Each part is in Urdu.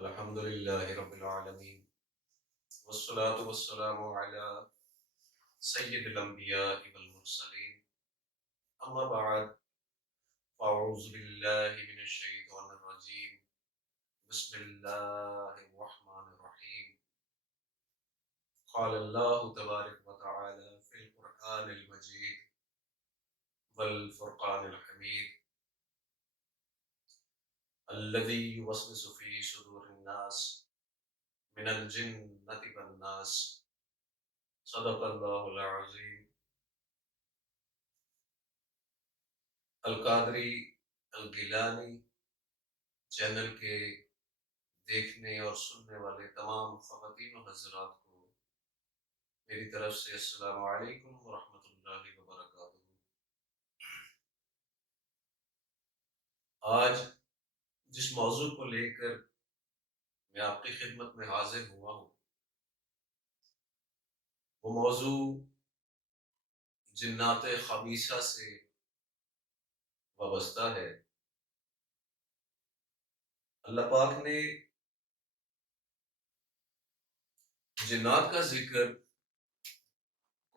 الحمد لله رب العالمين والصلاة والسلام على سيد الأنبياء والمرسلين أما بعد فأعوذ بالله من الشيطان الرجيم بسم الله الرحمن الرحيم قال الله تبارك وتعالى في القرآن المجيد والفرقان الحميد الذي يوسوس في صدور الناس من الجنة والناس صدق الله العظيم القادری الگیلانی چینل کے دیکھنے اور سننے والے تمام خواتین و حضرات کو میری طرف سے السلام علیکم ورحمۃ اللہ وبرکاتہ۔ آج جس موضوع کو لے کر میں آپ کی خدمت میں حاضر ہوا ہوں وہ موضوع جنات خبیثہ سے وابستہ ہے۔ اللہ پاک نے جنات کا ذکر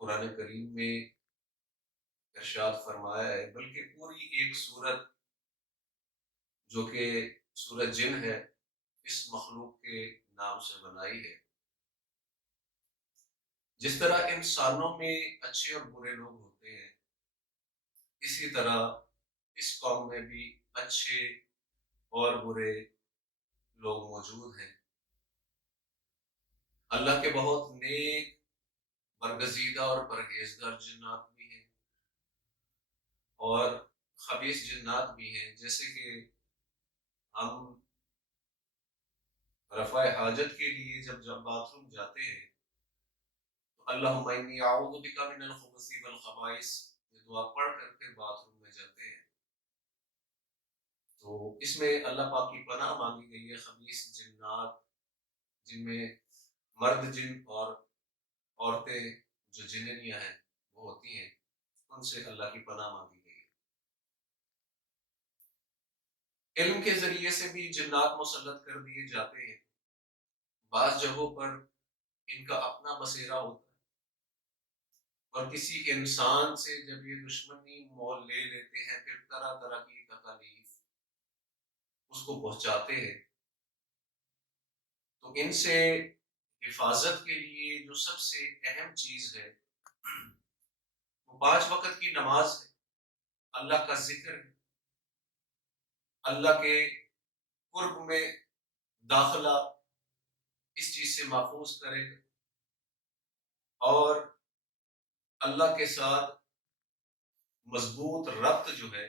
قرآن کریم میں ارشاد فرمایا ہے، بلکہ پوری ایک سورت جو کہ سورت جن ہے اس مخلوق کے نام سے بنائی ہے۔ جس طرح انسانوں میں اچھے اور برے لوگ ہوتے ہیں، اسی طرح اس قوم میں بھی اچھے اور برے لوگ موجود ہیں۔ اللہ کے بہت نیک، برگزیدہ اور پرہیزگار جنات بھی ہیں اور خبیث جنات بھی ہیں، جیسے کہ ہم رفع حاجت کے لیے جب باتھ روم جاتے ہیں تو اللہم انی اعوذ بک من الخبث والخبائث یہ دعا پڑھ کر کے باتھ روم میں جاتے ہیں، تو اس میں اللہ پاک کی پناہ مانگی گئی ہے خبیث جنات، جن میں مرد جن اور عورتیں جو جننیاں ہیں وہ ہوتی ہیں، ان سے اللہ کی پناہ مانگی گئی ہے۔ علم کے ذریعے سے بھی جنات مسلط کر دیے جاتے ہیں۔ بعض جگہوں پر ان کا اپنا بسیرا ہوتا ہے اور کسی انسان سے جب یہ دشمنی مول لے لیتے ہیں پھر طرح طرح کی تکالیف اس کو پہنچاتے ہیں، تو ان سے حفاظت کے لیے جو سب سے اہم چیز ہے وہ 5 وقت کی نماز ہے، اللہ کا ذکر ہے، اللہ کے قرب میں داخلہ اس چیز سے محفوظ کرے اور اللہ کے ساتھ مضبوط ربط جو ہے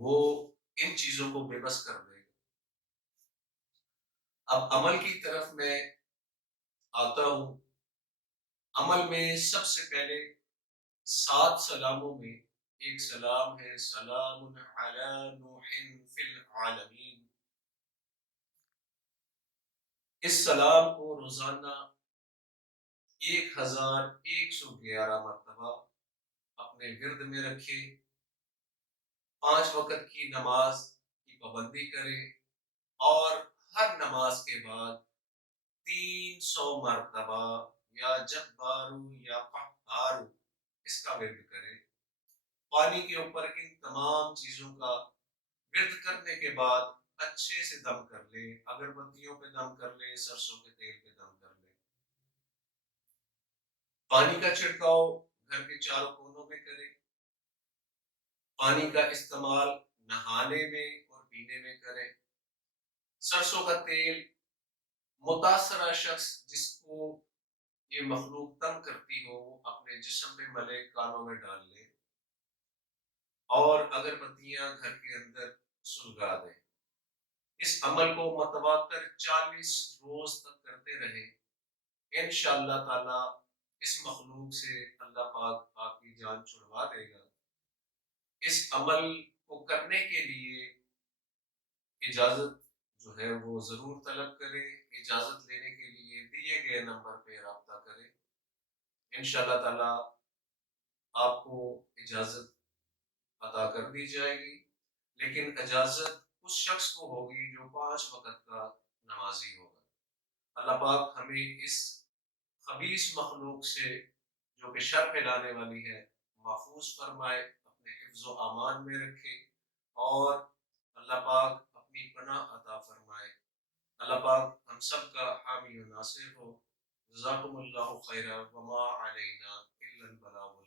وہ ان چیزوں کو بے بس کر دے گا۔ اب عمل کی طرف میں آتا ہوں۔ عمل میں سب سے پہلے 7 سلاموں میں ایک سلام ہے، سلام علی نوح فی العالمین۔ اس سلام کو روزانہ 1111 مرتبہ اپنے گرد میں رکھے، 5 وقت کی نماز کی پابندی کرے اور ہر نماز کے بعد 300 مرتبہ یا جبارو یا قہارو اس کا ورد کرے۔ پانی کے اوپر ان تمام چیزوں کا ورد کرنے کے بعد اچھے سے دم کر لے، اگربتیوں پہ دم کر لے، سرسوں کے تیل پہ دم کر لے۔ پانی کا چھڑکاؤ گھر کے چاروں کونوں میں کرے۔ پانی کا استعمال نہانے میں اور پینے میں کرے۔ سرسوں کا تیل متاثرہ شخص جس کو یہ مخلوق تنگ کرتی ہو وہ اپنے جسم میں ملے، کانوں میں ڈال لے اور اگربتیاں گھر کے اندر سلگا دے۔ اس عمل کو متواتر 40 روز تک کرتے رہے، انشاءاللہ تعالی اس مخلوق سے اللہ پاک آپ کی جان چھڑوا دے گا۔ اس عمل کو کرنے کے لیے اجازت جو ہے وہ ضرور طلب کرے، اجازت لینے کے لیے دیے گئے نمبر پہ رابطہ کرے، انشاءاللہ تعالی آپ کو اجازت عطا کر دی جائے گی۔ لیکن اجازت اس شخص کو ہوگی جو 5 وقت کا نمازی ہوگا۔ اللہ پاک ہمیں اس خبیث مخلوق سے جو کہ شر پھیلانے والی ہے محفوظ فرمائے، اپنے حفظ و امان میں رکھے، اور اللہ پاک اپنی پناہ عطا فرمائے۔ اللہ پاک ہم سب کا حامی و ناصر ہو۔ جزاکم اللہ خیرا وما علینا الا البلاغ۔